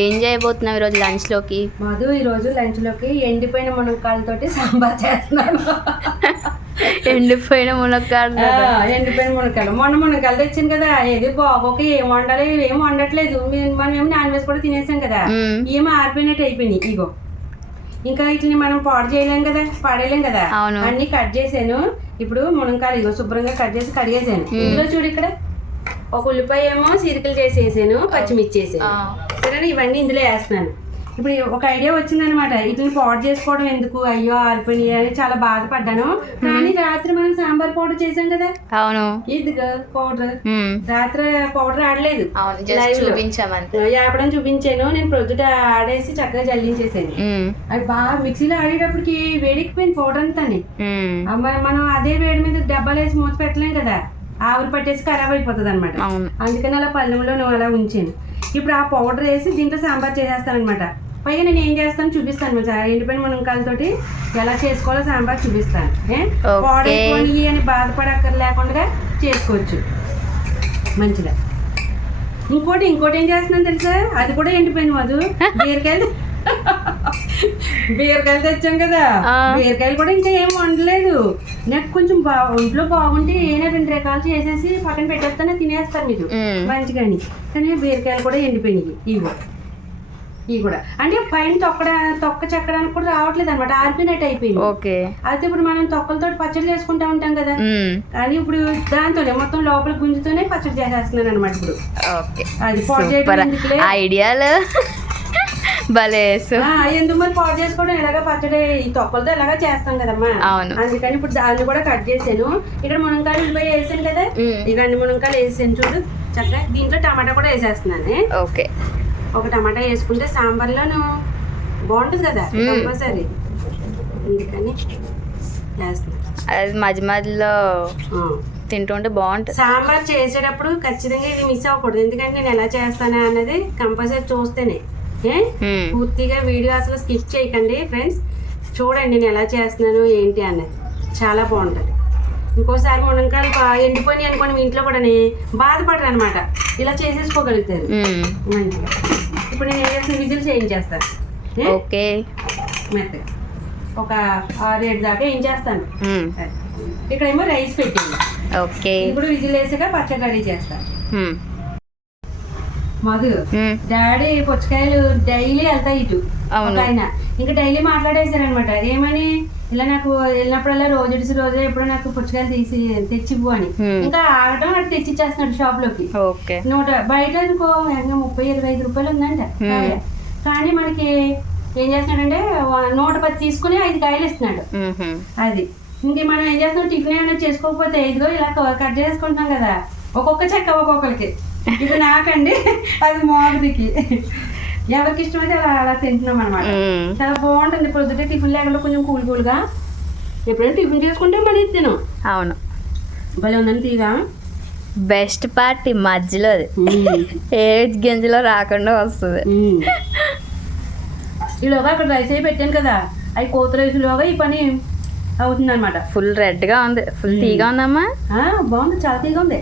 ఏం చేయబోతున్నావు ఈరోజు లంచ్లోకి? మధు ఈరోజు లంచ్లోకి ఎండిపోయిన మునక్కాయలతోటి సాంబార్ చేస్తున్నాను. ఎండిపోయిన మునక్కాయలు. ఎండిపోయిన మునక్కాయలు మొన్న మునక్కాయలు తెచ్చాను కదా, ఏది బాగోక ఏం వండాలి ఏం వండట్లేదు. మనం ఏమో నాన్ వెజ్ కూడా తినేసాం కదా, ఏమో ఆరిపోయినట్టు అయిపోయినాయి. ఇగో ఇంకా వీటిని మనం పాడు చేయలేం కదా, పాడేయలేం కదా, అన్ని కట్ చేసాను. ఇప్పుడు మునక్కాయలు ఇగో శుభ్రంగా కట్ చేసి కడిగేసాను. ఇందులో చూడు ఇక్కడ ఒక ఉల్లిపాయ ఏమో సిరికలు చేసేసాను, పచ్చిమిర్చి వేసాను. సరే ఇవన్నీ ఇందులో వేస్తున్నాను. ఇప్పుడు ఒక ఐడియా వచ్చిందనమాట, వీటిని పౌడర్ చేసుకోవడం ఎందుకు, అయ్యో ఆరిపోయి అని చాలా బాధపడ్డాను. కానీ రాత్రి మనం సాంబార్ పౌడర్ చేసాం కదా, అవును ఇదిగా పౌడర్, రాత్రి పౌడర్ ఆడలేదు, ఆపడం చూపించాను. నేను ప్రొద్దుట ఆడేసి చక్కగా జల్లించేసాను. అది బాగా మిక్సీలో ఆడేటప్పటికి వేడెక్కిపోయింది పౌడర్ అంతాని. మనం అదే వేడి మీద డబ్బాలు వేసి మూత పెట్టలేం కదా, ఆవిరి పట్టేసి ఖరాబ్ అయిపోతుంది అనమాట. అందుకని అలా పళ్ళెంలో నువ్వు అలా ఉంచాను. ఇప్పుడు ఆ పౌడర్ వేసి దీంట్లో సాంబార్ చేసేస్తాను అనమాట. పైగా నేను ఏం చేస్తాను చూపిస్తాను, ఎండిపోయిన మునక్కాయలతోటి ఎలా చేసుకోవాలో సాంబార్ చూపిస్తాను. పౌడర్ కొని అని బాధపడక్కర లేకుండా చేసుకోవచ్చు మంచిగా. ఇంకోటి ఏం చేస్తున్నాను తెలుసా, అది కూడా ఎండిపోయింది మధు. బీరకాయలు తెచ్చాం కదా, బీరకాయలు కూడా ఇంకా ఏం వండలేదు. నాకు కొంచెం ఒంట్లో బాగుంటే ఏమైనా 2 రకాలు చేసేసి పక్కన పెట్టేస్తానే తినేస్తాను మీరు మంచిగాని. కానీ బీరకాయలు కూడా ఎండిపోయినాయి. ఇవి కూడా అంటే పైన తొక్క చెక్కడానికి కూడా రావట్లేదు అనమాట, ఆరిపోయినట్టు అయిపోయింది. అయితే ఇప్పుడు మనం తొక్కలతో పచ్చడి చేసుకుంటా ఉంటాం కదా, కానీ ఇప్పుడు దాంతోనే మొత్తం లోపల గుంజుతోనే పచ్చడి చేసేస్తున్నాను అనమాట. ఇప్పుడు అది ఐడియాలు భలే ఎందుకు మరి పాడు చేసుకోవడం, ఎలాగ పచ్చడి ఈ తొక్కలతో ఎలాగా చేస్తాం కదమ్మా. అందుకని ఇప్పుడు దాన్ని కూడా కట్ చేసాను. ఇక్కడ మునక్కాయలు ఉల్లిపాయ వేసాను కదా, ఇక అన్ని మునక్కాయలు వేసాను చూడు చక్కగా. దీంట్లో టమాటా కూడా వేసేస్తున్నాను. ఒక టమాటా వేసుకుంటే సాంబార్లోను బాగుంటుంది కదా కంపల్సరీ, అందుకని వేస్తున్నాను. అది మధ్య మధ్యలో తింటుంటే బాగుంటుంది. సాంబార్ చేసేటప్పుడు ఖచ్చితంగా ఇది మిస్ అవ్వకూడదు, ఎందుకంటే నేను ఎలా చేస్తానా అన్నది కంపల్సరీ చూస్తేనే. పూర్తిగా వీడియో అసలు స్కిప్ చేయకండి ఫ్రెండ్స్, చూడండి నేను ఎలా చేస్తున్నాను ఏంటి అన్నది, చాలా బాగుంటుంది. ఇంకోసారి మునక్కాయలు ఎండిపోయినాయి అనుకోండి మీ ఇంట్లో కూడా బాధపడరు అనమాట, ఇలా చేసేసుకోగలుగుతారు మంచిగా. ఇప్పుడు నేను ఏం చేస్తాను, విజిల్స్ ఏం చేస్తాను మెత్తగా ఒక 6-7 దాకా ఏం చేస్తాను. ఇక్కడేమో రైస్ పెట్టింది, ఇప్పుడు విజిల్ వేసాక పచ్చడి రెడీ చేస్తాను. మధు డాడీ పుచ్చకాయలు డైలీ వెళ్తాయి ఇటు ఆయన, ఇంకా డైలీ మాట్లాడేశారనమాట. ఏమని, ఇలా నాకు వెళ్ళినప్పుడల్లా రోజు ఎప్పుడు నాకు పుచ్చకాయలు తెచ్చివ్వు అని. ఇంకా ఆగటం అటు తెచ్చిచ్చేస్తున్నాడు షాప్ లోకి. బయట అనుకో 30-25 రూపాయలు ఉందంట. కానీ మనకి ఏం చేస్తున్నాడంటే 110 తీసుకుని 5 కాయలు ఇస్తున్నాడు. అది ఇంక మనం ఏం చేస్తున్నాం, టిఫిన్ ఏమైనా చేసుకోకపోతే ఇదిగో ఇలా కట్ చేసుకుంటున్నాం కదా, ఒక్కొక్క చెక్క ఒక్కొక్కరికి. ఇది నాకండి, అది మోగదికి, ఎవరికి ఇష్టమైతే అలా తింటున్నాం అనమాట. చాలా బాగుంటుంది. పొద్దుటే టిఫిన్ లేకుండా కొంచెం కూల్గా ఎప్పుడైనా టిఫిన్ చేసుకుంటే మళ్ళీ తిను. అవును భలే ఉందని తీరా. బెస్ట్ పార్ట్ మధ్యలో ఏ గింజలో రాకుండా వస్తుంది. ఈలోగా అక్కడ రైస్ అయి పెట్టాను కదా, అవి కోత రైస్లోగా ఈ పని అవుతుంది అనమాట. ఫుల్ రెడ్గా ఉంది, ఫుల్ తీగా ఉందమ్మా. బాగుంది, చాలా తీగా ఉంది.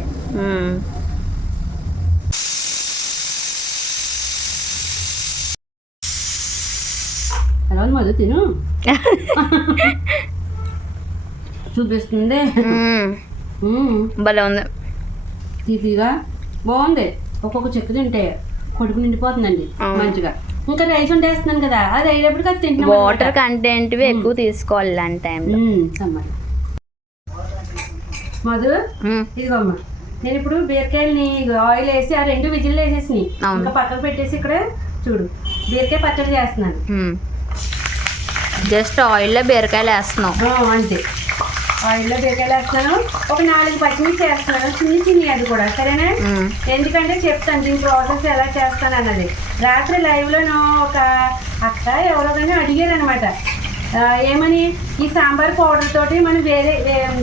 ఎలా మధు తిను చూపిస్తుంది. భలే ఉంది, తీపిగా బాగుంది. ఒక్కొక్క చెక్క తింటే కొడుకు నిండిపోతుందండి మంచిగా. ఇంకా రైస్ వండేస్తున్నాను కదా, అది అయ్యేటప్పటికి అది తింటున్నాను. వాటర్ కంటెంట్ ఎక్కువ తీసుకోవాలి లాంటి టైంలో. మధు ఇదిగోమ్మా, నేను ఇప్పుడు బీరకాయలని ఆయిల్ వేసి ఆ 2 విజిల్ వేసేసి ఇంకా పక్కకు పెట్టేసి ఇక్కడ చూడు బీరకాయ పచ్చడి చేస్తున్నాను. జస్ట్ ఆయిల్లో బీరకాయలు వేస్తున్నాం అంతే. ఆయిల్లో బీరకాయలు వేస్తున్నాను, ఒక 4 పచ్చిమిర్చి వేస్తున్నాను, చిన్ని అది కూడా సరేనా. ఎందుకంటే చెప్తాను దీని ప్రాసెస్ ఎలా చేస్తాను అన్నది. రాత్రి లైవ్లోనూ ఒక అక్క ఎవరో కానీ అడిగారు అనమాట, ఏమని ఈ సాంబార్ పౌడర్ తోటి మనం వేరే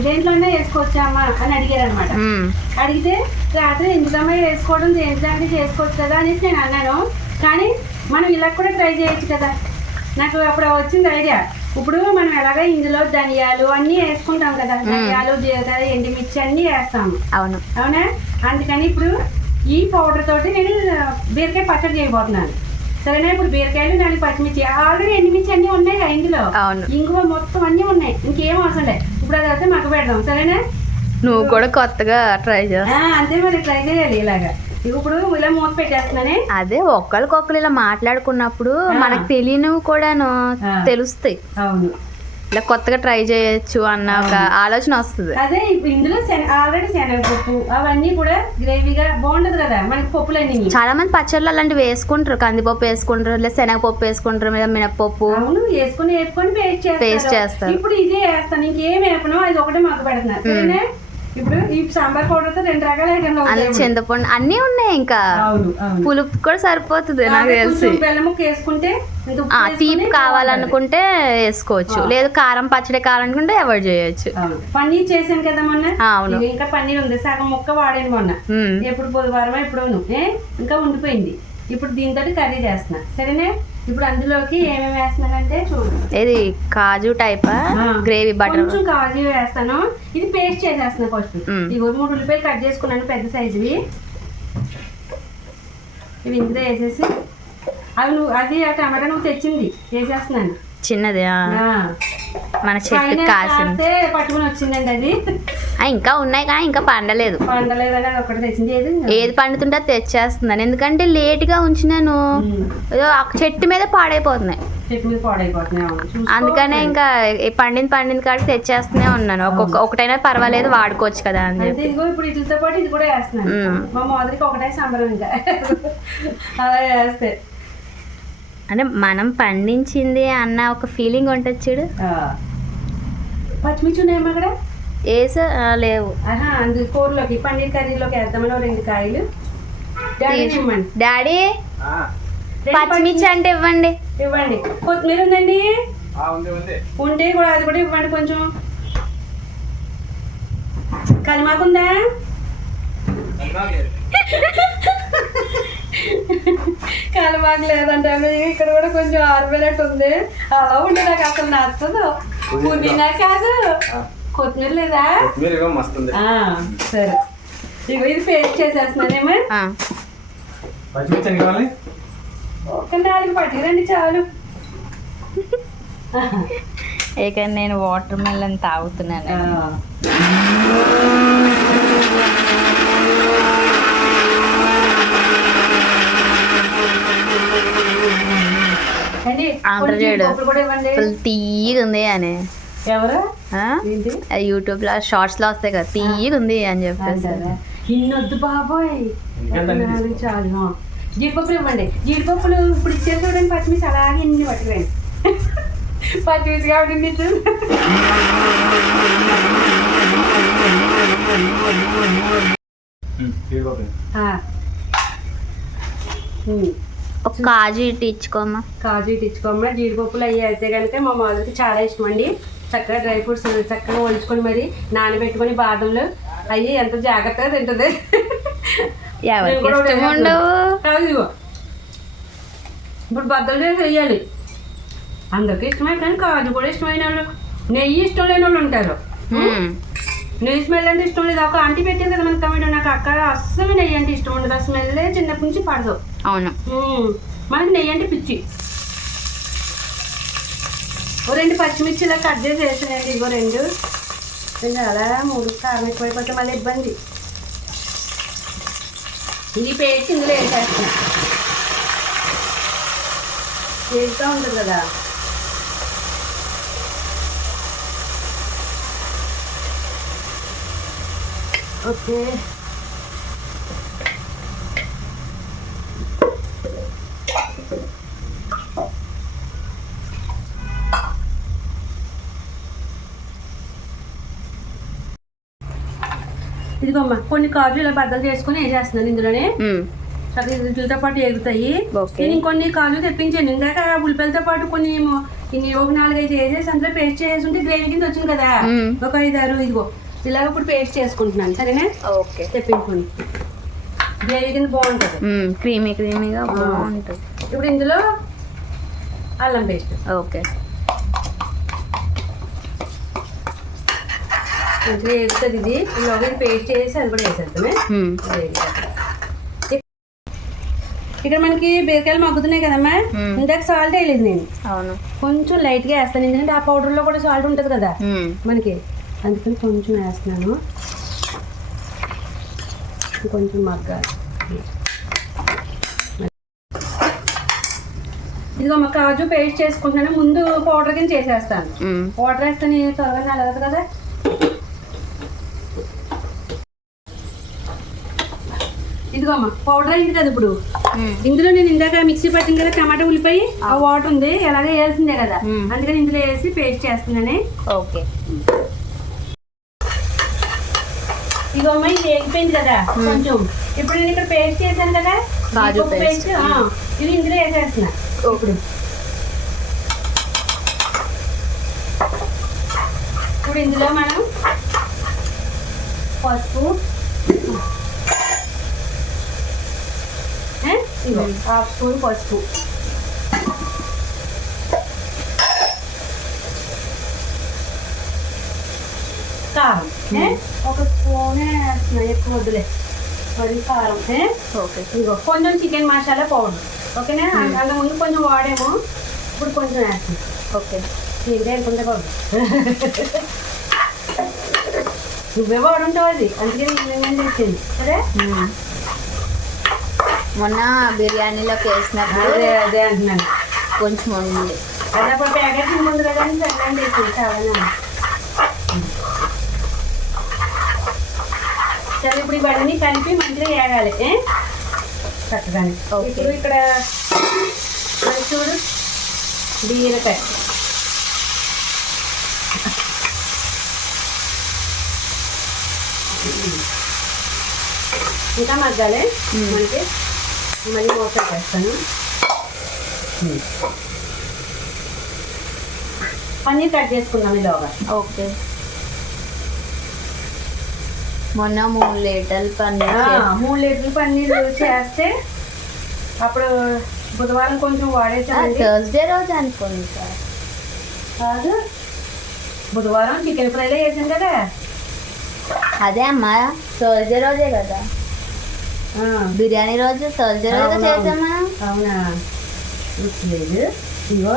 దేంట్లోనే వేసుకోవచ్చామా అని అడిగారు అనమాట. అడిగితే రాత్రి ఎందుకమ్మా వేసుకోవడం, దేంట్లో చేసుకోవచ్చు కదా అనేసి నేను అన్నాను. కానీ మనం ఇలా కూడా ట్రై చేయొచ్చు కదా, నాకు అప్పుడు వచ్చింది ఐడియా. ఇప్పుడు మనం ఎలాగ ఇందులో ధనియాలు అన్నీ వేసుకుంటాం కదా, ధనియాలు జీలకర్ర ఎండుమిర్చి అన్నీ వేస్తాము. అవును అవునా, అందుకని ఇప్పుడు ఈ పౌడర్ తోటి నేను బీరకాయ పచ్చడి చేయబోతున్నాను. సరేనా? ఇప్పుడు బీరకాయలు 4 పచ్చిమిర్చి, ఆల్రెడీ ఎండుమిర్చి అన్నీ ఉన్నాయి కదా ఇందులో, అవును. ఇంగువ మొత్తం అన్నీ ఉన్నాయి, ఇంకేం అవసరం లేదు. ఇప్పుడు అది అయితే మగ్గ పెడదాం. సరేనా? నువ్వు కూడా కొత్తగా ట్రై చేస్తా. అంతే మరి, ట్రై చేయాలి ఇలాగా. ఇప్పుడు ఇలా మూత పెట్టేస్తున్నానే. అదే ఒకరికొకరు ఇలా మాట్లాడుకున్నప్పుడు మనకు తెలియనివి కూడాను తెలుస్తాయి. అవును, ఇలా కొత్తగా ట్రై చేయొచ్చు అన్న ఒక ఆలోచన వస్తుంది. అదే ఇందులో ఆల్రెడీ శనగపప్పు అవన్నీ కూడా గ్రేవీగా బాగుంటది కదా మనకి పప్పులన్నీ. చాలా మంది పచ్చళ్ళు అలాంటివి వేసుకుంటారు, కందిపప్పు వేసుకుంటారు, లేదా శనగపప్పు వేసుకుంటారు, లేదా మినపప్పు. అవును, వేసుకొని పేస్ట్ చేస్తారు. ఇప్పుడు ఇదే వేస్తాను, ఇంకేం వేపను, అది ఒకటే మగ్గ పెడుతున్నారు. సరేనా? ఇప్పుడు ఈ సాంబార్ పౌడర్ తో 2 రకాల ఐటమ్లు, చింతపండు అన్నీ ఉన్నాయి. ఇంకా పులుపు కూడా సరిపోతుంది నాకు తెలిసి. బెల్లం ముక్క వేసుకుంటే తీపి కావాలనుకుంటే వేసుకోవచ్చు, లేదు కారం పచ్చడి కావాలనుకుంటే అవాయిడ్ చేయొచ్చు. పన్నీర్ చేశాను కదా మొన్న. అవును, ఇంకా పన్నీర్ ఉంది, సగం ముక్క వాడాను మొన్న. ఎప్పుడు బుధవారం ఎప్పుడు ఇంకా ఉండిపోయింది. ఇప్పుడు దీంతో కర్రీ చేస్తున్నా. సరేనా? ఇప్పుడు అందులోకి ఏమేమి వేస్తున్నానంటే చూడు, ఇది కాజు టైపా గ్రేవీ బటర్, కొంచెం కాజు వేస్తాను. ఇది పేస్ట్ చేసేస్తున్నా. ఫస్ట్ ఇవి 3 ఉల్లిపాయలు కట్ చేసుకున్నాను పెద్ద సైజువి. ఇవి ఇందులో వేసేసి అది ఆ టమాటా నువ్వు తెచ్చింది వేసేస్తున్నాను. చిన్నది మన చెట్టు కాసింది పట్టుకుని వచ్చిందండి అది. ఇంకా ఉన్నాయి కానీ ఇంకా పండలేదు. పండలేదని అది ఒకటి తెచ్చింది. ఏది పండుతుంటే అది తెచ్చేస్తున్నాను, ఎందుకంటే లేట్ గా ఉంచినాను, ఏదో చెట్టు మీద పాడైపోతున్నాయి. అందుకనే ఇంకా పండింది కాడికి తెచ్చేస్తూనే ఉన్నాను. ఒకటైనా పర్వాలేదు వాడుకోవచ్చు కదా అని చెప్పి. ఇప్పుడు వీటితో పాటు ఇది కూడా వేస్తున్నాను. మా మోదరికి ఒకటే సంబరం ఇంకా అలా వేస్తే. అంటే మనం పండించింది అన్న ఒక ఫీలింగ్ ఉంటుంది చూడు. పచ్చిమిర్చి ఉన్నాయమ్మా అక్కడ? వేసా లేవు. అందుకు కూరలోకి పన్నీర్ కర్రీలోకి వేద్దామని 2 కాయలు. డాడీ పచ్చిమిర్చి అంటే ఇవ్వండి. కొత్తిమీర ఉందండి? ఉంటే కూడా అది కూడా ఇవ్వండి. కొంచెం కలిమాకుందా? కలిమాకు లేదంటే ఇక్కడ కూడా కొంచెం ఆరిపోయినట్టు ఉంది. అలా ఉంటే నాకు అసలు నచ్చదు. పుదీనా కాదు, కొత్తిమీర లేదా? సరే, ఇగో ఇది పేస్ట్ చేసేస్తున్నానేమో. ఒక 4 పట్టుకురండి చాలు. ఇక నేను వాటర్ మెలన్ తాగుతున్నాను. తీయగా ఉంది అని ఎవరు యూట్యూబ్ లో షార్ట్స్ లో వస్తాయి కదా, తీయగా ఉంది అని చెప్పేసి. ఇన్నొద్దు బాబోయ్, చాలు. జీడిపప్పులు ఇవ్వండి. జీడిపప్పులు ఇప్పుడు ఇచ్చారు చూడండి. పచ్చిమిర్చి అలాగే ఇన్ని పట్టుకురండి. పచ్చిమిర్చి కాబట్టి ఒక కాజు ఇటు ఇచ్చుకోమ్మా. జీడిపప్పులు అవి అయితే కనుక మా మాదరికి చాలా ఇష్టం అండి. చక్కగా డ్రై ఫ్రూట్స్ చక్కగా ఒలుచుకొని మరి నానబెట్టుకొని బాదంలు అవి ఎంత జాగ్రత్తగా తింటుంది. ఇప్పుడు బద్దలు వేయాలి. అందరికి ఇష్టమే, కానీ కాజు కూడా ఇష్టమైన వాళ్ళు, నెయ్యి ఇష్టం లేని వాళ్ళు ఉంటారు. నెయ్యి స్మెల్ అంటే ఇష్టం లేదు. ఒక ఆంటీ పెట్టింది కదా మనకి టమాటో, నాకు అక్కడ అస్సలు నెయ్యి అంటే ఇష్టం ఉండదు. ఆ స్మెల్ చిన్నప్పటి నుంచి పడదు. అవును, మనకి నెయ్యి అంటే పిచ్చి. 2 పచ్చిమిర్చి ఇలా కట్ చేసి వేసానండి. ఇగో 2 అలా 3 కారం ఎక్కువైపోతే మళ్ళీ ఇబ్బంది. ఇది పేస్ట్ ఇందులో వేసేస్తున్నా. వేస్తూ ఉంటుంది కదా. ఓకే, ఇదిగోమ్మా కొన్ని కాజు ఇలా బద్దలు చేసుకుని వేసేస్తున్నాను ఇందులోనే. వీటితో పాటు ఎగుతాయి. నేను ఇంకొన్ని కాజు తెప్పించాను ఇందాక. ఉల్లిపాయలతో పాటు కొన్ని ఒక 4-5 వేసేసి అందులో పేస్ట్ చేసి ఉంటే గ్రేవీ కింద వచ్చింది కదా, ఒక 5-6. ఇదిగో ఇలాగ ఇప్పుడు పేస్ట్ చేసుకుంటున్నాను. సరేనా? ఓకే, తెప్పించుకొని గ్రేవీ కింద బాగుంటుంది, క్రీమీగా బాగుంటుంది. ఇప్పుడు ఇందులో అల్లం పేస్ట్. ఓకే, మంచిగా వేస్తుంది. ఇది పేస్ట్ చేసి అది కూడా వేసేద్దామే. ఇక్కడ మనకి బీరకాయలు మగ్గుతున్నాయి కదమ్మా, ఇందాక సాల్ట్ వేయలేదు నేను, అవును కొంచెం లైట్గా వేస్తాను, ఎందుకంటే ఆ పౌడర్లో కూడా సాల్ట్ ఉంటుంది కదా మనకి, అందుకని కొంచెం వేస్తున్నాను, కొంచెం మగ్గాలి. ఇదిగో మా కాజు పేస్ట్ చేసుకుంటున్నాను, ముందు పౌడర్ కింద చేసేస్తాను, వాటర్ వేస్తాను త్వరగా నలగదు కదా. ఇదిగో అమ్మ పౌడర్ అయింది కదా ఇప్పుడు, ఇందులో నేను ఇందాక మిక్సీ పట్టింది కదా టమాటా ఉల్లిపాయ, ఆ వాటర్ ఉంది ఎలాగో వేయాల్సిందే కదా, అందుకని ఇందులో వేసి పేస్ట్ చేస్తున్నానే. ఓకే ఇదిగో అమ్మ ఇది వేగిపోయింది కదా కొంచెం, ఇప్పుడు నేను ఇక్కడ పేస్ట్ చేశాను కదా కాజు పేస్ట్, ఇది ఇందులో వేసేస్తున్నా. ఇప్పుడు ఇందులో మనం పసుపు, హాఫ్ స్పూన్ పసుపు, కారం ఒక స్పూనే వేస్తున్నా, ఎక్కువ వద్దులే మరి కారం. ఓకే ఇదిగో కొంచెం చికెన్ మసాలా పౌడర్, ఓకేనా, అంత ముందు కొంచెం వాడేమో, ఇప్పుడు కొంచెం వేస్తాం. ఓకే నీకే అనుకుంటే బాబు నువ్వే వాడుంటావు అది, అందుకే నేను తెచ్చింది సరే. మొన్న బిర్యానీలోకి వేసినప్పుడు అదే అంటున్నాను, కొంచెం ఉంది, అదే అప్పుడు ప్యాకెట్ ముందు కదా అని సరే తెచ్చింది చాలా. సరే ఇప్పుడు ఇవన్నీ కలిపి మంచిగా వేగాలి చక్కగానే. ఇప్పుడు ఇక్కడ మరి చూడు బీరకాయ, ఇంకా మగ్గాలి మనకి, మళ్ళీ మూత చేస్తాను. పన్నీర్ కట్ చేసుకుందాం ఇలాగా. ఓకే మొన్న 3 లీటర్లు పన్నీర్ 3 లీటర్లు పన్నీర్ చేస్తే అప్పుడు బుధవారం కొంచెం వాడేసాను, థర్స్డే రోజు అనుకోండి సార్, కాదు బుధవారం చికెన్ ఫ్రైలో వేసాను కదా. అదే అమ్మా థర్స్డే రోజే కదా బిర్యానీ రోజు, థర్స్డే రోజు చేసామా. అవునా లేదు, ఇగో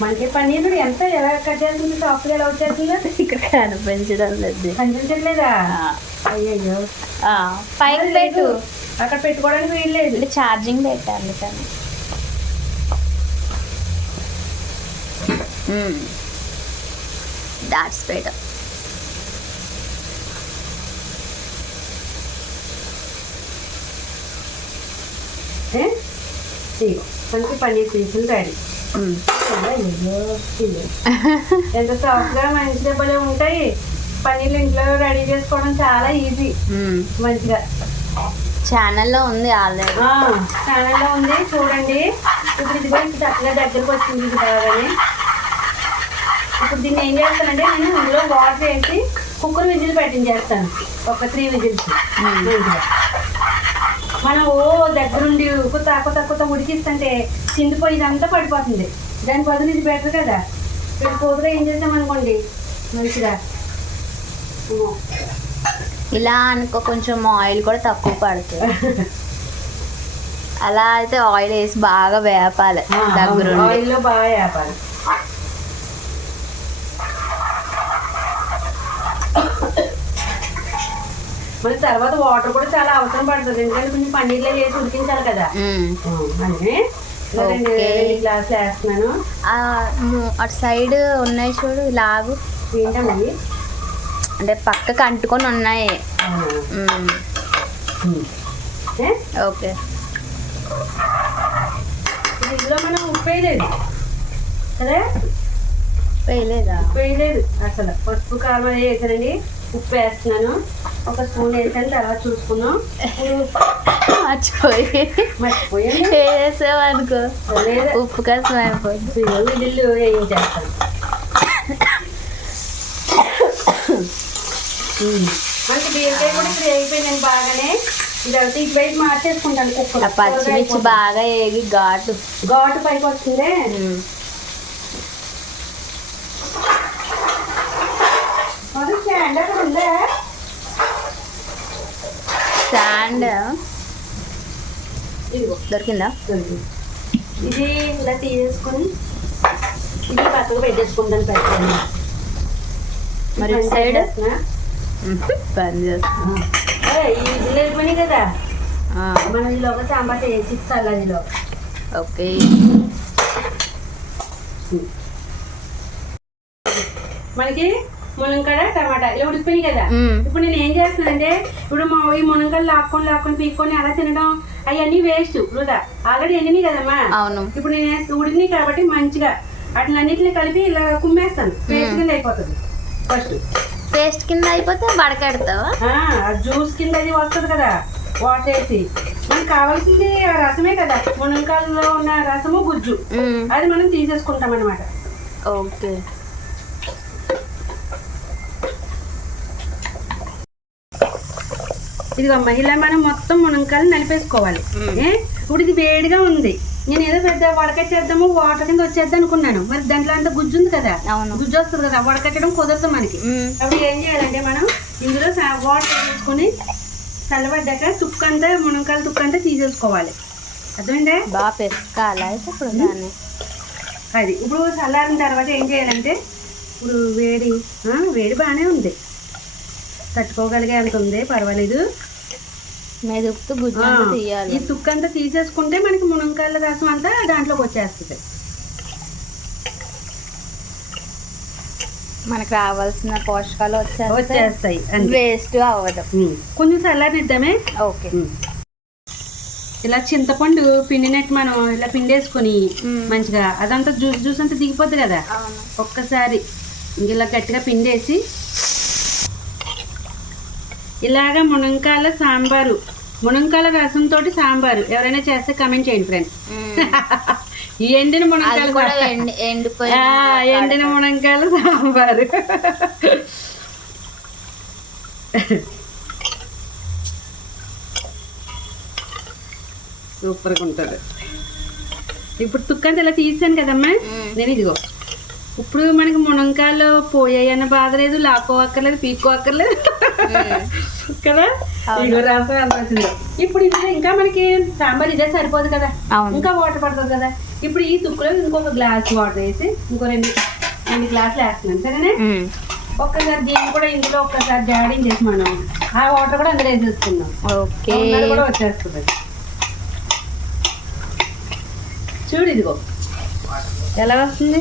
మనకి పన్నీర్ ఎంత ఎలా కట్ చేస్తుంది, సాఫ్ట్గా ఎలా వచ్చేస్తుందో ఇక్కడ కనిపించడం లేదు, కనిపించట్లేదా? అయ్యో పైకి పెట్టు, అక్కడ పెట్టుకోవడానికి వీల్లేదు, ఛార్జింగ్ పెట్టాలి కానీ. That's better. మనకి పన్నీర్ పీసులు రెడీ. ఎంత సాఫ్ట్గా మంచి దెబ్బలు ఉంటాయి. పన్నీర్లు ఇంట్లో రెడీ చేసుకోవడం చాలా ఈజీ, మంచిగా ఛానల్లో ఉంది ఆల్రెడీ, ఛానల్లో ఉంది చూడండి. ఇప్పుడు ఇది కూడా చక్కగా దగ్గరకు వచ్చింది ఇది బాగానే. ఇప్పుడు దీన్ని ఏం చేస్తానంటే నేను ఇందులో వాటర్ వేసి కుక్కర్ విజిల్ పెట్టించేస్తాను, ఒక 3 విజిల్స్. మనం దగ్గరుండి కొత్త ఉడికిస్తుంటే చిందిపోయి ఇదంతా పడిపోతుంది, దాని బదులు ఇది బెటర్ కదా. ఇప్పుడు కూతురు ఏం చేసామనుకోండి మంచిగా ఇలా అనుకో, కొంచెం ఆయిల్ కూడా తక్కువ పడుతుంది. అలా అయితే ఆయిల్ వేసి బాగా వేపాలి, దగ్గర ఆయిల్లో బాగా వేపాలి. మన తర్వాత వాటర్ కూడా చాలా అవసరం పడుతుంది, ఎందుకంటే కొంచెం పన్నీర్లో వేసి ఉడికించాలి కదా. అంటే 2 గ్లాసులు వేస్తున్నాను. అటు సైడ్ ఉన్నాయి చూడు, లాగు ఏంటన్నది అంటే పక్కకు అంటుకొని ఉన్నాయి. ఓకే ఇందులో మనం ఉప్పు వేయలేదు కదా, వేయలేదు అసలు. పసుపు కారం అది వేసానండి, ఉప్పు వేస్తున్నాను, ఒక స్పూన్ వేసాను, తర్వాత చూసుకున్నాం. మర్చిపోయాను వేసావు అనుకో, ఉప్పు కాసం అయిపోతుంది. ఇల్లు వేయించేస్తాను. మనకి బీరకాయ కూడా ఇక్కడ వేగిపోయిందండి బాగానే. ఇదైతే ఇటువైపు మార్చేసుకుంటాను కుక్కర్. పచ్చిమిర్చి బాగా వేగి ఘాటు పైకి వస్తుంది. స్టాండ్ అక్కడ ఉందా? స్టాండ్ ఇదిగో దొరికిందా? ఇది ఇలా తీసేసుకొని ఇది పక్కకు పెట్టేసుకుంటాను పెట్టండి. మరి సైడ్ పని చేస్తా. ఇది లేకపోయినాయి కదా మనం ఈలోగా సాంబార్ చేసి చల్లదిలో. ఓకే, మనకి మునక్కాడ టమాటా ఇలా ఉడికిపోయినాయి కదా. ఇప్పుడు నేను ఏం చేస్తున్నానంటే ఇప్పుడు మా ఈ మునక్కాయలు లాక్కొని పీక్కొని అలా తినడం అవన్నీ వేస్ట్ వృధా. ఆల్రెడీ ఎండినాయి కదమ్మా. అవును. ఇప్పుడు నేను ఉడికినాయి కాబట్టి మంచిగా అట్లన్నిటిని కలిపి ఇలా కుమ్మేస్తాను. పేస్ట్ కింద అయిపోతుంది. ఫస్ట్ పేస్ట్ కింద అయిపోతే వడకెడతావా? జ్యూస్ కింద అది వస్తుంది కదా వాటర్ వేసి. మనకు కావాల్సింది ఆ రసమే కదా, మునక్కాయలో ఉన్న రసము గుజ్జు, అది మనం తీసేసుకుంటాం అనమాట. ఓకే, ఇదిగమ్మా ఇలా మనం మొత్తం మునక్కాయలు నలిపేసుకోవాలి. ఇప్పుడు ఇది వేడిగా ఉంది, నేను ఏదో పెద్ద వడకట్టేద్దాము వాటర్ కింద వచ్చేద్దాం అనుకున్నాను. మరి దాంట్లో అంత గుజ్జు ఉంది కదా, గుజ్జు వస్తుంది కదా, వడకట్టడం కుదరదు మనకి. అప్పుడు ఏం చేయాలంటే మనం ఇందులో వాటర్ వేసుకొని చల్లబడ్డాక తుక్కంతా మునక్కాయల తుక్కంతా తీసేసుకోవాలి. అర్థమైందే? బాగా పెసుకాలా అయితే ఇప్పుడు దాన్ని. అది ఇప్పుడు చల్లారిన తర్వాత ఏం చేయాలంటే ఇప్పుడు వేడి బాగానే ఉంది, తట్టుకోగలిగే అంత ఉంది, పర్వాలేదు. మెదుపుతూ గుజ్జు తీయాలి. ఈ తుక్కంతా తీసేసుకుంటే మనకి మునక్కాయల రసం అంతా దాంట్లోకి వచ్చేస్తుంది. మనకు రావాల్సిన పోషకాలు వచ్చేస్తాయి, వేస్ట్ అవ్వదు. కొంచెం చల్లారిద్దామే. ఓకే, ఇలా చింతపండు పిండినట్టు మనం ఇలా పిండేసుకొని మంచిగా అదంతా జ్యూస్ అంతా దిగిపోద్ది కదా. ఒక్కసారి ఇలా గట్టిగా పిండేసి ఇలాగా మునక్కాయల సాంబారు, మునక్కాయల రసం తోటి సాంబారు ఎవరైనా చేస్తే కమెంట్ చేయండి ఫ్రెండ్స్. ఈ ఎండిన మునక్కాయలు ఎండిన మునక్కాయల సాంబారు సూపర్గా ఉంటుంది. ఇప్పుడు తుక్కంతా ఇలా తీసాను కదమ్మా నేను. ఇదిగో ఇప్పుడు మనకి మునక్కాయలు పోయాయన్న బాధ లేదు, లాక్కోవక్కర్లేదు, పీక్కోవక్కర్లేదు కదా. ఇదిగో రసం ఎంత వచ్చిందో. ఇప్పుడు ఇది ఇంకా మనకి సాంబార్ ఇదే సరిపోదు కదా, ఇంకా వాటర్ పడుతుంది కదా. ఇప్పుడు ఈ తుక్కులో ఇంకొక గ్లాస్ వాటర్ వేసి ఇంకో రెండు గ్లాసులు వేస్తున్నాను సరేనే. ఒక్కసారి దీన్ని కూడా ఇందులో ఒక్కసారి జాడింగ్ చేసి మనం ఆ వాటర్ కూడా అందులో వేసేసుకుందాం. ఓకే, కూడా వచ్చేస్తుంది. చూడు ఇదిగో ఎలా వస్తుంది.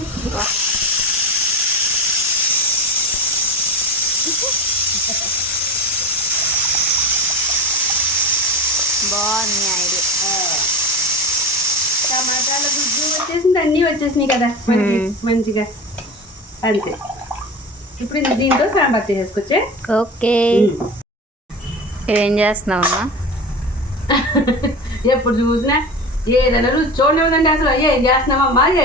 బాగుంది ఐడియా. టమాటాల గుజ్జు వచ్చేసింది, అన్నీ వచ్చేసినాయి కదా మంచిగా. అంతే, ఇప్పుడు దీంతో సాంబార్ చేసేసుకొచ్చే. ఓకే, ఏం చేస్తున్నావమ్మా? ఎప్పుడు చూసినా ఏదైనా రుచి చూడలేదండి అసలు. ఏం చేస్తున్నామమ్మా అని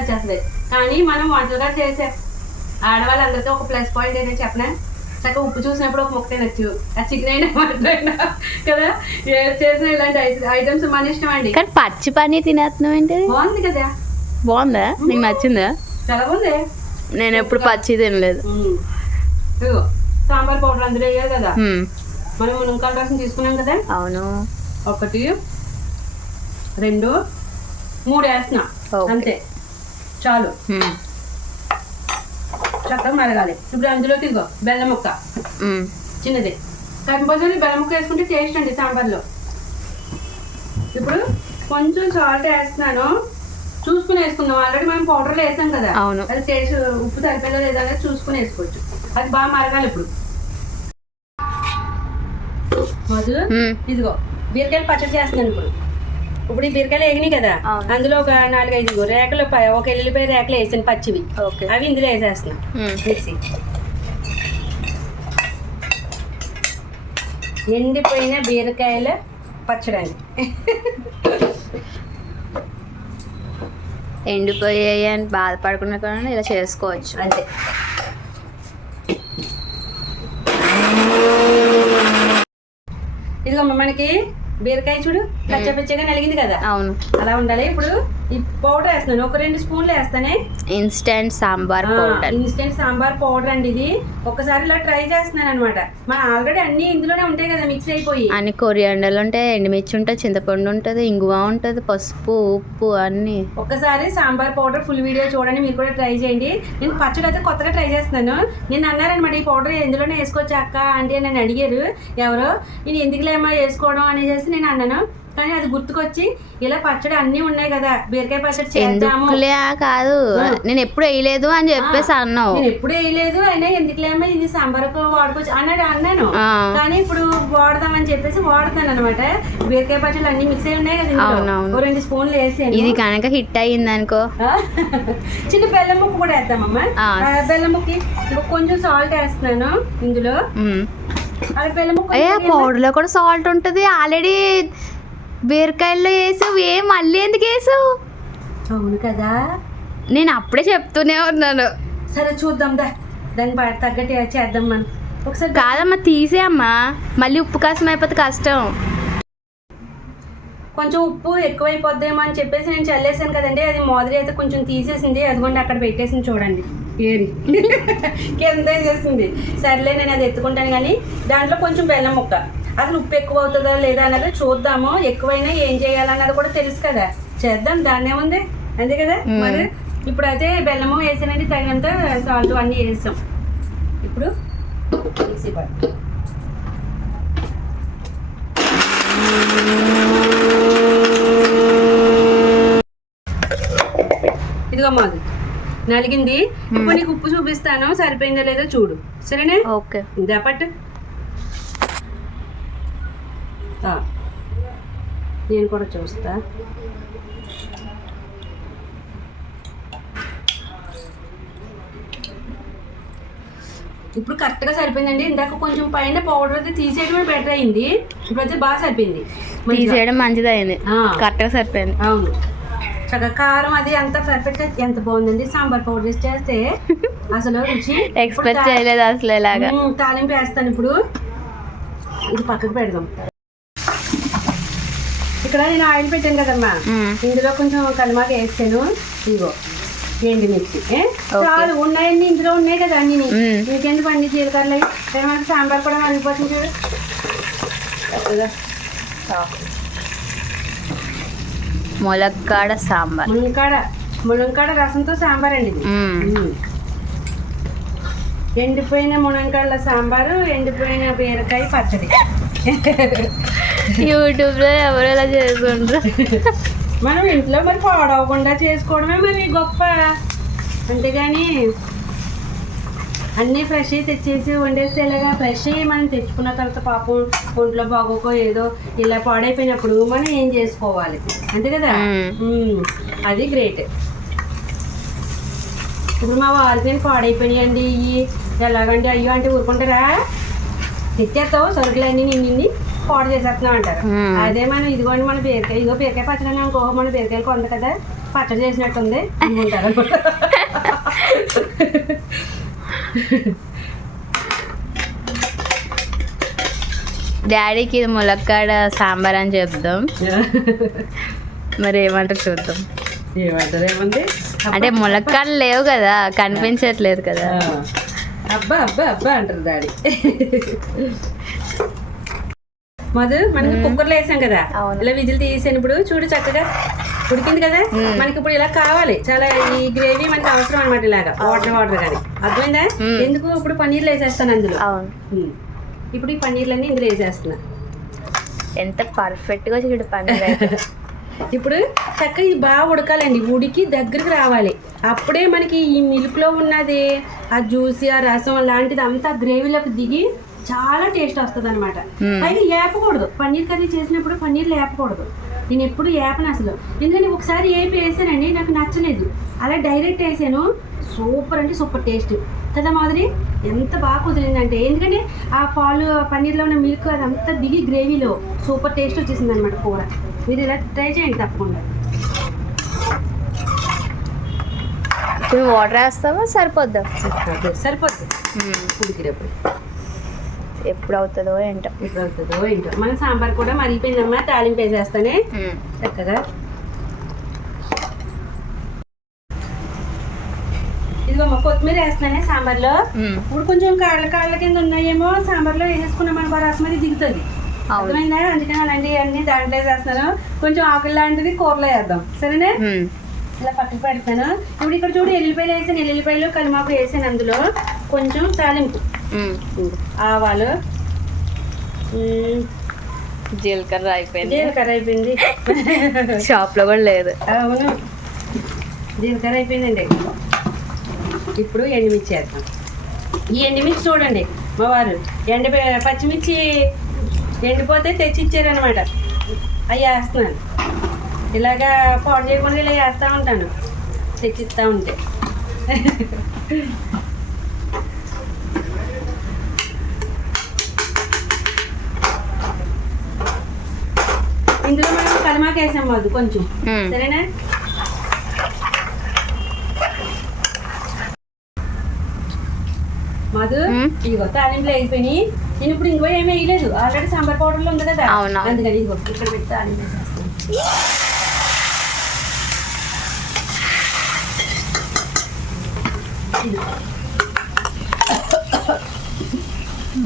వచ్చేస్తుంది. కానీ మనం వంటలుగా చేసే ఆడవాళ్ళందరికీ ఒక ప్లస్ పాయింట్ ఏంటంటే చెప్పనా, చక్కగా ఉప్పు చూసినప్పుడు ఒక ముక్క తినచ్చు. ఆ చికెన్ అయినా మటన్ అయినా కదా, చేసిన ఇలాంటి ఐటమ్స్ మన ఇష్టం అండి. కానీ పచ్చి పని తినేస్తున్నావు ఏంటి? బాగుంది కదా. బాగుందా? నీకు నచ్చిందా? చాలా బాగుంది. నేను ఎప్పుడు పచ్చి తినలేదు. సాంబార్ పౌడర్ అందులో వేయాలి కదా. మనం మునక్కాయల రసం తీసుకున్నాం కదా. అవును, 1 2 3 వేస్తున్నా అంతే, చాలు. చక్కగా మరగాలి. ఇప్పుడు అందులో తిరిగో బెల్లం ముక్క చిన్నది, కంపల్సరీ బెల్లం ముక్క వేసుకుంటే టేస్ట్ అండి సాంబార్లో. ఇప్పుడు కొంచెం సాల్ట్ వేస్తున్నాను, చూసుకుని వేసుకుందాం. ఆల్రెడీ మనం పౌడర్లో వేసాం కదా, అది టేస్ట్ ఉప్పు సరిపోయిందో లేదా అనేది చూసుకుని వేసుకోవచ్చు. అది బాగా మరగాలి. ఇప్పుడు మధు ఇదిగో బీరకాయలు పచ్చడి చేస్తున్నాను. ఇప్పుడు ఈ బీరకాయలు వేగినాయి కదా, అందులో ఒక 4-5 రేకలు, ఒక ఎల్లిపాయ రేకలు వేసాను పచ్చివి, అవి ఇందులో వేసేస్తున్నా మిక్సీ. ఎండిపోయిన బీరకాయల పచ్చడి అండి. ఎండిపోయాయి అని బాధపడకుండా కూడా ఇలా చేసుకోవచ్చు. అంతే. ఇదిగో మనకి బీరకాయ చూడు పచ్చగా నలిగింది కదా. అవును, అలా ఉండాలి. ఇప్పుడు ఈ పౌడర్ వేస్తున్నాను, ఒక 2 స్పూన్లు వేస్తానే. Instant sambar powder. Instant sambar powder అండి ఇది. ఒకసారి ఇలా ట్రై చేస్తున్నాను అనమాట. మన ఆల్రెడీ అన్ని ఇందులోనే ఉంటాయి కదా, మిక్స్ అయిపోయి. అన్ని కొరియాండర్లు ఉంటాయి, ఎండుమిర్చి ఉంటుంది, చింతపండు ఉంటుంది, ఇంగువ ఉంటుంది, పసుపు, ఉప్పు అన్ని. ఒక్కసారి సాంబార్ పౌడర్ ఫుల్ వీడియో చూడండి, మీరు కూడా ట్రై చేయండి. నేను పచ్చడి అయితే కొత్తగా ట్రై చేస్తున్నాను. నేను అన్నారనమాట, ఈ పౌడర్ ఎందులోనే వేసుకోవచ్చు అక్క అంటే నన్ను అడిగారు ఎవరో. నేను ఎందుకులేమో వేసుకోవడం అనేసి నేను అన్నాను. కానీ అది గుర్తుకొచ్చి ఇలా పచ్చడి అన్నీ ఉన్నాయి కదా, బీరకాయ పచ్చడి చేద్దాము. కాదు, నేను ఎప్పుడు వేయలేదు అని చెప్పేసి అన్నావు. నేను ఎప్పుడు వేయలేదు, అయినా ఎందుకులేమో ఇది సాంబార్కు వాడుకోవచ్చు అన్నాను. కానీ ఇప్పుడు వాడదామని చెప్పేసి వాడుతాను అనమాట. బీరకాయ పచ్చళ్ళు అన్ని మిక్స్ అయి ఉన్నాయి కదా, 2 స్పూన్లు వేసాను. ఇది కనుక హిట్ అయ్యింది అనుకో, చిన్న బెల్లం ముక్క కూడా వేద్దామమ్మా. బెల్లం ముక్కి కొంచెం సాల్ట్ వేస్తున్నాను ఇందులో. అలా బెల్లం ముక్క పౌడర్ లో కూడా సాల్ట్ ఉంటుంది ఆల్రెడీ. బీరకాయల్లో వేసావు, మళ్ళీ ఎందుకు వేసావు? అవును కదా, నేను అప్పుడే చెప్తూనే ఉన్నాను. సరే చూద్దాం దానికి తగ్గట్టు చేద్దాం మనం ఒకసారి. కాదమ్మా తీసేయమ్మా, మళ్ళీ ఉప్పు కాసం అయిపోతే కష్టం. కొంచెం ఉప్పు ఎక్కువైపోద్దేమో అని చెప్పేసి నేను చల్లేసాను కదండి. అది మోదరి అయితే కొంచెం తీసేసింది, అదిగోండి అక్కడ పెట్టేసింది చూడండి, ఏరి కింద వేసేసింది. సర్లే నేను అది ఎత్తుకుంటాను. కానీ దాంట్లో కొంచెం బెల్లం ముక్క, అసలు ఉప్పు ఎక్కువ అవుతుందా లేదా అన్నది చూద్దాము. ఎక్కువైనా ఏం చేయాలన్నది కూడా తెలుసు కదా, చేద్దాం, దాన్నే ఉంది అంతే కదా. మరి ఇప్పుడు అయితే బెల్లము వేసానండి, తగినంత సాల్ట్ అన్నీ వేసాం. ఇప్పుడు మిక్సీ పట్టు. ఇదిగో మాది నలిగింది. ఇప్పుడు నీకు ఉప్పు చూపిస్తాను, సరిపోయిందో లేదో చూడు, సరేనా? ఓకే, ఇదా పట్టు. నేను కూడా చూస్తా. ఇప్పుడు కరెక్ట్గా సరిపోయిందండి. ఇందాక కొంచెం పైన పౌడర్ అయితే తీసేయడమే బెటర్ అయింది, ఇప్పుడైతే బాగా సరిపోయింది. తీసేయడం మంచిది అయింది, కరెక్ట్గా సరిపోయింది. అవును, చక్కగా కారం అది అంత పర్ఫెక్ట్. ఎంత బాగుందండి సాంబార్ పౌడర్ చేస్తే, అసలు రుచి ఎక్స్పెక్ట్ చేయలేదు అసలు. ఇలాగా తాలింపు వేస్తాను. ఇప్పుడు ఇది పక్కకు పెడదాం. ఇక్కడ నేను ఆయిల్ పెట్టాను కదమ్మా, ఇందులో కొంచెం కలిమాక వేసాను. ఇదిగో ఎండుమిర్చి చాలు, ఉన్నాయన్నీ ఇందులో ఉన్నాయి కదా అన్ని. మీకెందుకు అన్ని జీలకర్రలు మనకి సాంబార్ కూడా మరిగిపోతుంది చూడు. ములక్కాడ సాంబార్, ములంకాడ రసంతో సాంబార్ అండి ఇది. ఎండిపోయిన మునంకాడల సాంబారు, ఎండిపోయిన బీరకాయ పచ్చడి. యూట్యూబ్ లో ఎవరు ఎలా చేసుకుంటారు, మనం ఇంట్లో మరి పాడవకుండా చేసుకోవడమే మరి గొప్ప. అంతేగాని అన్నీ ఫ్రెష్ అయ్యి తెచ్చేసి వండేస్తే ఇలాగా ఫ్రెష్ అయ్యి మనం తెచ్చుకున్న తర్వాత పాపం ఒంట్లో బాగోకో ఏదో ఇలా పాడైపోయినప్పుడు మనం ఏం చేసుకోవాలి, అంతే కదా. అది గ్రేట్. ఇప్పుడు మా వారికి నేను పాడైపోయినాయండి ఇవి, ఎలాగండి అయ్యో అంటే ఊరుకుంటారా? తెచ్చేస్తావు సరుకులన్నీ నిన్ను పాడు చేసేస్తున్నావు అంటారు. అదే మనం ఇదిగోండి మన బీరకాయ, ఇదిగో బీరకాయ పచ్చడి అనుకో, మన బీరకాయలు కొంద కదా పచ్చడి చేసినట్టుంది అనుకుంటారు. డాడీకి ఇది ములక్కాడ సాంబార్ అని చెప్దాం, మరి ఏమంటారు చూద్దాం. ఏమంటారు ఏముంది అంటే ములక్కాడలు లేవు కదా, కనిపించట్లేదు కదా. అబ్బా అబ్బా అబ్బా అంటారు డాడీ. మధు మనకి కుక్కర్లో వేసాం కదా, ఇలా విజిల్ తీసాను. ఇప్పుడు చూడు చక్కగా ఉడికింది కదా. మనకి ఇప్పుడు ఇలా కావాలి, చాలా ఈ గ్రేవీ మనకి అవసరం అనమాట. ఇలాగా వాటర్ కానీ అర్థమైందా? ఎందుకు ఇప్పుడు పన్నీర్లు వేసేస్తాను అందులో. ఇప్పుడు ఈ పన్నీర్లన్నీ ఇందులో వేసేస్తున్నా. ఎంత పర్ఫెక్ట్గా చూడు పన్నీర్. ఇప్పుడు చక్కగా ఇది బాగా ఉడకాలండి, ఉడికి దగ్గరికి రావాలి. అప్పుడే మనకి ఈ మిల్క్లో ఉన్నది ఆ జ్యూసీ ఆ రసం లాంటిది అంతా గ్రేవీలోకి దిగి చాలా టేస్ట్ వస్తుంది అనమాట. అయితే ఏపకూడదు, పన్నీర్ కర్రీ చేసినప్పుడు పన్నీర్లు ఏపకూడదు. నేను ఎప్పుడు ఏపను అసలు, ఎందుకంటే ఒకసారి ఏపి వేసానండి, నాకు నచ్చలేదు. అలా డైరెక్ట్ వేసాను, సూపర్ అంటే సూపర్ టేస్ట్ కదా మాదిరి. ఎంత బాగా కుదిరిందంటే, ఎందుకంటే ఆ పాలు పన్నీర్లో ఉన్న మిల్క్ అదంతా దిగి గ్రేవీలో సూపర్ టేస్ట్ వచ్చేసింది అనమాట కూర. మీరు ఇలా ట్రై చేయండి తప్పకుండా. ఇప్పుడు వాటర్ వేస్తావా సరిపోద్దా? సరిపోద్ది ఉడికినప్పుడు. ఎప్పుడు అవుతుందో ఏంటో, మన సాంబార్ కూడా మరిగిపోయిందమ్మా. తాలింపు వేసేస్తానే చక్కగా. ఇదిగో కొత్తిమీర వేస్తున్నానే సాంబార్లో. ఇప్పుడు కొంచెం కాళ్ళ కింద ఉన్నాయేమో సాంబార్లో వేసేసుకున్నాం అనుకో రసం అది దిగుతుంది. అర్థమైందా? అందుకని అలాంటివన్నీ దాంట్లో వేసేస్తున్నాను. కొంచెం ఆకులు లాంటిది కూరలో వేద్దాం, సరేనా? ఇలా పక్కకు పెడతాను. ఇప్పుడు ఇక్కడ చూడు ఎల్లిపాయలు వేసాను, ఎల్లిపాయలు కలిమాకు వేసాను. అందులో కొంచెం తాలింపు, ఆవాలు, జీలకర్ర అయిపోయింది. షాప్లో కూడా లేదు. అవును, జీలకర్ర అయిపోయిందండి. ఇప్పుడు ఎండుమిర్చి వేద్దాం. ఈ ఎండుమిర్చి చూడండి మా వారు పచ్చిమిర్చి ఎండిపోతే తెచ్చి ఇచ్చారనమాట. అవి వేస్తున్నాను. ఇలాగా పాడు చేయకుండా ఇలా వేస్తూ ఉంటాను, తెచ్చిస్తూ ఉంటే. ఇందులో మనం కలిమాకు వేసాం అది కొంచెం, సరేనా? మధు ఇదిగో తాలింపులు అయిపోయినాయి. నేను ఇప్పుడు ఇంకో ఏమీ వేయలేదు, ఆల్రెడీ సాంబార్ పౌడర్లో ఉంది కదా, అందుకని ఇదిగో ఇక్కడ పెట్టి తాలింపు వేసేస్తాను.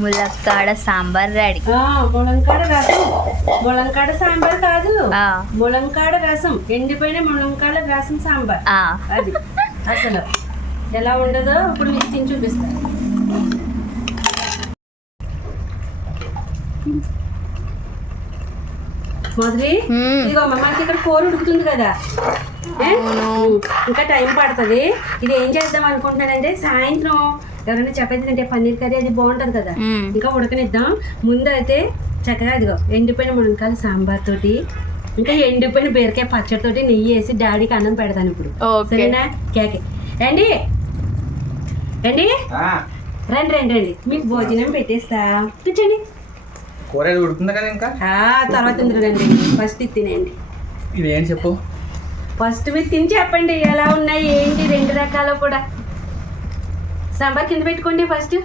ములక్కాడ సాంబార్ రెడీ. ములంకాడ రసం, ములంకాడ సాంబార్ కాదు, ములంకాడ రసం, ఎండిపోయిన ములంకాడ రసం సాంబార్. అది అసలు ఎలా ఉండదో ఇప్పుడు మీకు తిని చూపిస్తాను. మాధురి, ఇదిగో మనకి ఇక్కడ కూర ఉడుకుతుంది కదా, ఇంకా టైం పడుతుంది. ఇది ఏం చేద్దాం అనుకుంటున్నానంటే, సాయంత్రం ఎవరైనా చపాతీ తింటే పన్నీర్ కర్రీ అది బాగుంటుంది కదా, ఇంకా ఉడకనిద్దాం. ముందు అయితే చక్కగా ఇదిగో ఎండిపోయిన మునక్కాయల సాంబార్ తోటి, ఇంకా ఎండిపోయిన బీరకాయ పచ్చడి తోటి నెయ్యి వేసి డాడీకి అన్నం పెడతాను ఇప్పుడు, సరేనా? కేకే రండి రండి రండి రండి రండి, మీకు భోజనం పెట్టేస్తా, కూర్చోండి. కూర ఉడుకుందా కదా ఇంకా? తర్వాత రండి, ఫస్ట్ ఇది తినండి. ఇది ఏం చెప్పు, ఫస్ట్ మీరు తిని చెప్పండి ఎలా ఉన్నాయి ఏంటి, రెండు రకాలు కూడా. సాంబార్ కింద పెట్టుకోండి ఫస్ట్.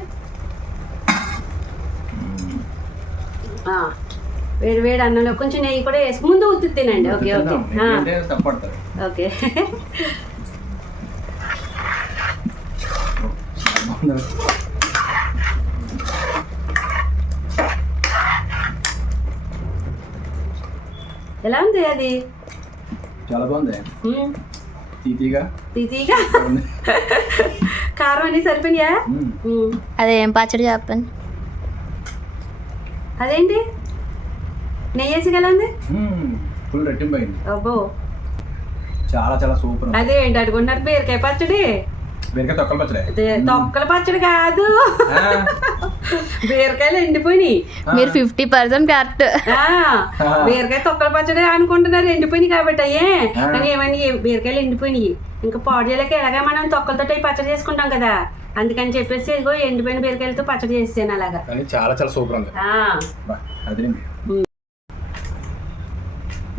వేడి వేడి అన్నంలో కొంచెం నెయ్యి కూడా వేసి ముందు ఉత్తి తినండి. Okay okay okay. ఎలా ఉంది అది? చాలా బాగుంది, తీతీగా కారం అన్ని సరిపోయా? అదేం పచ్చడి చెప్పండి. అదేంటి నెయ్యి వేసి ఎలా ఉంది? ఫుల్ రెట్టింపైంది. అబ్బో చాలా చాలా సూపర్. అదేంటి అడుగున్నారు బీరకాయ పచ్చడి? బీరకాయ తొక్కల పచ్చడి. తొక్కల పచ్చడి కాదు, బీరకాయలు ఎండిపోయినాయి. మీరు 50% కరెక్ట్. బీరకాయ తొక్కల పచ్చడి అనుకుంటున్నారు, ఎండిపోయినాయి కాబట్టి. అయ్యే కానీ ఏమని బీరకాయలు ఎండిపోయినాయి, ఇంకా పాడు చేయలేక ఎలాగా మనం తొక్కలతో పచ్చడి చేసుకుంటాం కదా, అందుకని చెప్పేసి ఇదిగో ఎండిపోయిన బీరకాయలతో పచ్చడి చేసాను అలాగా. చాలా చాలా సూపర్ ఉంది.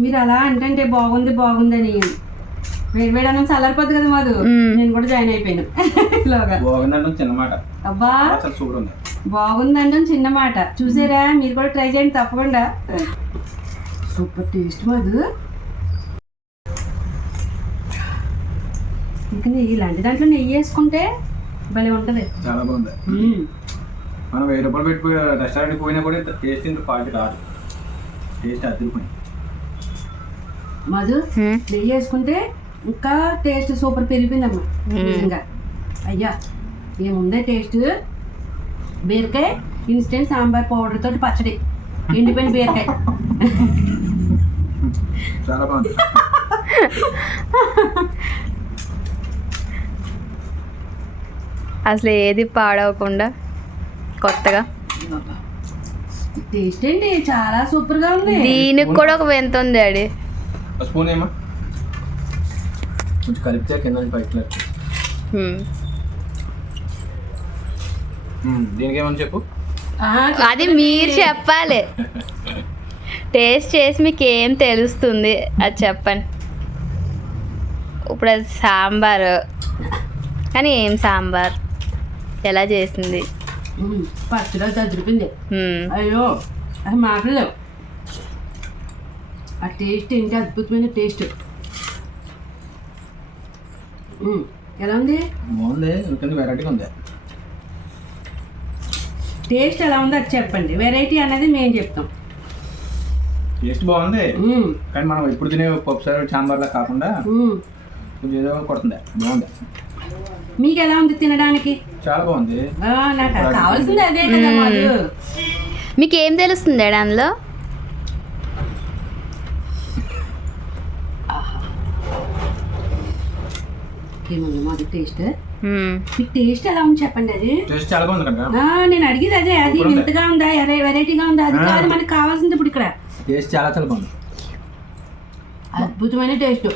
మీరు అలా అంటే బాగుంది బాగుందని, వేడి అన్నం చల్లారిపోద్ది కదా మధు, నేను కూడా జాయిన్ అయిపోయాను. అబ్బా బాగుందంటే చిన్న మాట, చూసారా? మీరు కూడా ట్రై చేయండి తప్పకుండా. Super taste Madhu. ఇంకా నెయ్యి ఇలాంటి దాంట్లో నెయ్యి వేసుకుంటే భలే ఉంటది, చాలా బాగుంది. మనం 1000 రూపాయలు పెట్టి రెస్టారెంట్కి పోయినా కూడా టేస్ట్ ఇంత క్వాలిటీ రాదు, టేస్ట్ అదిరిపోయింది. మధు నెయ్యి వేసుకుంటే ఇంకా టేస్ట్ సూపర్ పెరిగిపోయిందమ్మా నిజంగా. అయ్యా ఏముందే టేస్ట్. బీరకాయ ఇన్స్టెంట్ సాంబార్ పౌడర్ తోటి పచ్చడి, ఎండిపోయిన బీరకాయ. చాలా బాగుంది. అసలు ఏది పాడవకుండా కొత్తగా టేస్ట్ ఏంటి చాలా సూపర్ గా ఉంది. దీనికి కూడా ఒక వెంత ఉంది డాడీ. స్పూన్ ఏమా కొంచెం కలిపితే కింద పైకి. దీనికి ఏమని చెప్పు, అది మీరు చెప్పాలి. టేస్ట్ చేసి మీకు ఏం తెలుస్తుంది అది చెప్పండి. ఇప్పుడు అది సాంబార్, కానీ ఏం సాంబార్, ఎలా చేసింది? పచ్చడి చదిరిపోయింది. అయ్యో అది మాటలు, ఆ టేస్ట్ ఏంటి అద్భుతమైన టేస్ట్. ఎలా ఉంది? బాగుంది, ఇంకొంచెం వెరైటీగా ఉంది. టేస్ట్ ఎలా ఉందో అది చెప్పండి. వెరైటీ అనేది మేము చెప్తాం. టేస్ట్ బాగుంది, కానీ మనం ఎప్పుడు తినే పప్పుసారు సాంబార్లా కాకుండా కొంచెం ఏదో కొడుతుంది. బాగుంది. మీకు ఎలా ఉంది తినడానికి? చాలా బాగుంది. నాకు కావాల్సింది అదే కదా మాకు. మీకు ఏం తెలుస్తుంది దానిలో? ఏమన్నా మాది టేస్ట్, మీకు టేస్ట్ ఎలా ఉంది చెప్పండి. అది టేస్ట్ చాలా బాగుంది కదా. నేను అడిగేది అదే. అది వింతగా ఉందా, వెరైటీగా ఉందా? అది కాదు మనకి కావాల్సింది ఇప్పుడు ఇక్కడ. టేస్ట్ చాలా చాలా బాగుంది. అద్భుతమైన టేస్ట్.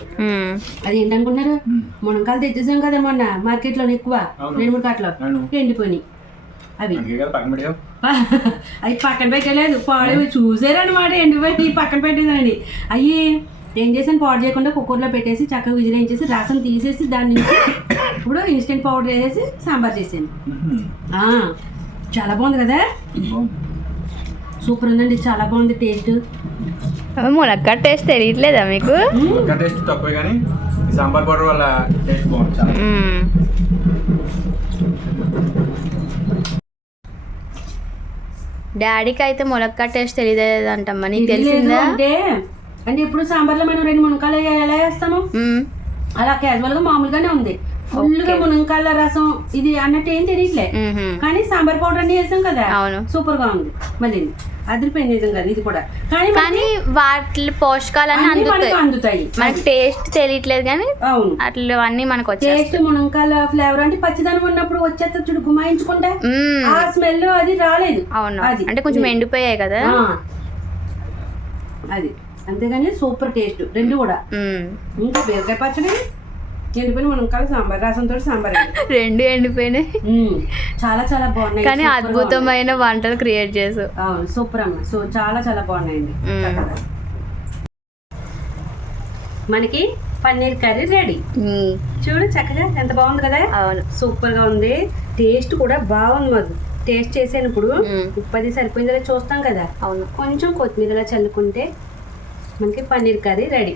అది ఏంటనుకున్నారు? మునక్కాయలు తెచ్చేసాం కదా మొన్న మార్కెట్లో ఎక్కువ 2-3 కట్టలు ఎండిపోయినాయి. అవి అవి పక్కన పెట్టలేదు, పాడు చూసారనమాట. ఎండిపోయి పక్కన పెట్టేదాన్ని. అవి ఏం చేసాను, పాడు చేయకుండా కుక్కర్లో పెట్టేసి చక్కగా విజిలేయించేసి రసం తీసేసి దాని నుంచి ఇప్పుడు ఇన్స్టెంట్ పౌడర్ వేసేసి సాంబార్ చేసాను. చాలా బాగుంది కదా, సూపర్ ఉందండి, చాలా బాగుంది టేస్ట్. మునక్కాయ టేస్ట్ తెలియట్లేదా మీకు? టేస్ట్ తక్కువ కానీ సాంబార్ పౌడర్ వల్ల టేస్ట్ బాగుంది చాలా. డాడీకి అయితే మునక్కాయ టేస్ట్ తెలియదంటమ్మా, నీకు తెలిసిందా? అంటే ఇప్పుడు సాంబార్లో మనం 2 మునక్కాయలు ఎలా వేస్తాము అలా క్యాజువల్ గా మామూలుగానే ఉంది. ఫుల్గా మునక్కాయల రసం ఇది అన్నట్టు ఏం తెలియట్లే, కానీ సాంబార్ పౌడర్ అన్ని వేసాం కదా, సూపర్ గా ఉంది. మళ్ళీ అదిరిపోయింది నిజంగా ఇది కూడా. కానీ వాటి పోషకాలన్నీ అందుతాయి, మనకి టేస్ట్ తెలియట్లేదు కానీ అవును అట్లా అన్ని మనకు టేస్ట్. మునక్కాయల ఫ్లేవర్ అంటే పచ్చిదనం ఉన్నప్పుడు వచ్చేస్తా చూడు, గుమాయించుకుంటా ఆ స్మెల్ అది రాలేదు. అవును, అది అంటే కొంచెం ఎండిపోయాయి కదా అది, అంతేగాని సూపర్ టేస్ట్ రెండు కూడా. ఇంకా బీరకాయ పచ్చడి, ఎండిపోయిన మునక్కాయల సాంబార్, రసంతో సాంబార్, 2 ఎండిపోయినాయి. చాలా చాలా బాగున్నాయి, కానీ అద్భుతమైన వంటలు క్రియేట్ చేసావు. అవును సూపర్ అమ్మ. సో చాలా చాలా బాగున్నాయండి. మనకి పన్నీర్ కర్రీ రెడీ. చూడు చక్కగా ఎంత బాగుంది కదా. అవును, సూపర్ గా ఉంది. టేస్ట్ కూడా బాగుంది. మాకు టేస్ట్ చేసేటప్పుడు ఉప్పు అది సరిపోయిందో చూస్తాం కదా. అవును, కొంచెం కొత్తిమీర చల్లుకుంటే మనకి పన్నీర్ కర్రీ రెడీ.